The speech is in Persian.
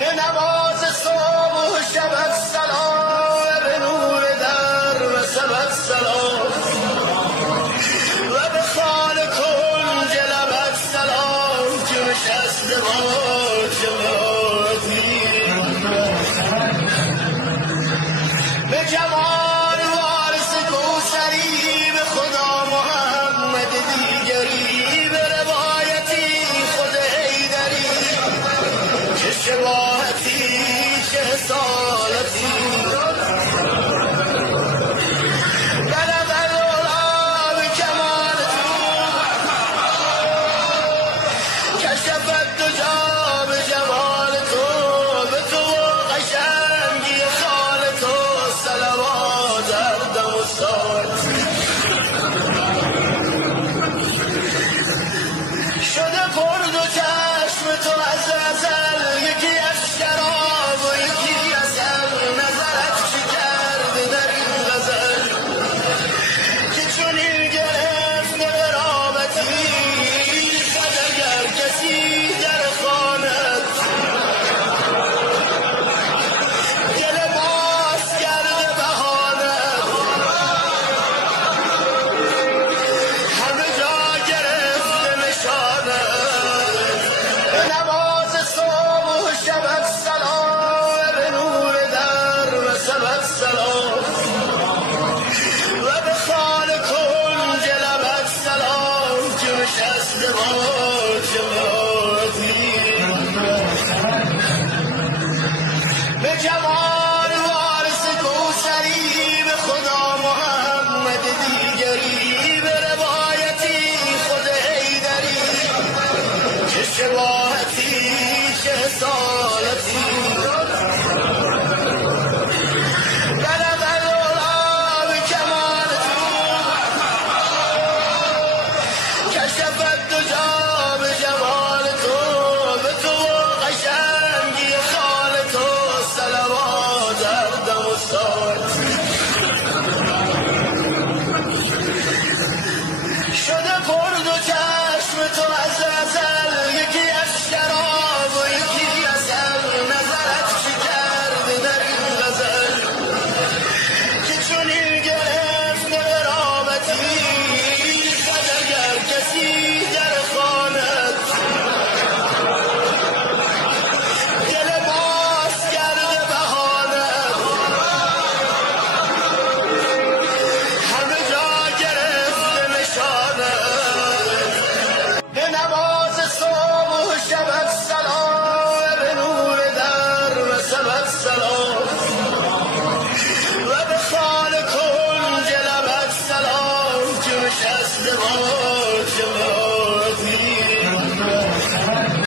به نماز صبح و شب سلام، به نور در و سبت سلام، و به خال کنج لبت سلام که نشسته با جماعتی. به جمال وارث کوثری، به خدا محمد دیگری، به روایتی خود حیدری، چه شباهتی چه حسالتی. بلغ العلا به کمال تو، کشفت دجا به جمال تو، به تو قشنگی خال تو صلوات هر دم و ساعت. شده پر دو چشم تو از ازل، یکی از شراب و یکی از نظرت چی کرده در این غزل، که چنین گرفت قرابتی شد اگر کسی در خانت، دل باز کرده بهانت، همه جا گرفته نشانت. به نماز صبح و شب سلام، به نور در و سبت سلام، و به خال کنج لبت سلام که نشسته با جماعتی. به جمال وارث کوثری، به خدا محمد دیگری، به روایتی خود حیدری، چه شباهتی چه حسالتی. بلغ العلا به کمال تو، کشفت دجا به جمال تو، به تو قشنگی خال تو صلوات هر دم و ساعت. شده پر دو چشم تو از ازل، یکی از شراب و یکی از نظرت چی کرده در این غزل، که چنین گرفت قرابتی شد اگر کسی در خانت، دل باز کرده بهانت، همه جا گرفته نشانت. به نماز صبح و شب سلام، به نور در و سبت سلام، و به خال کنج لبت سلام که نشسته با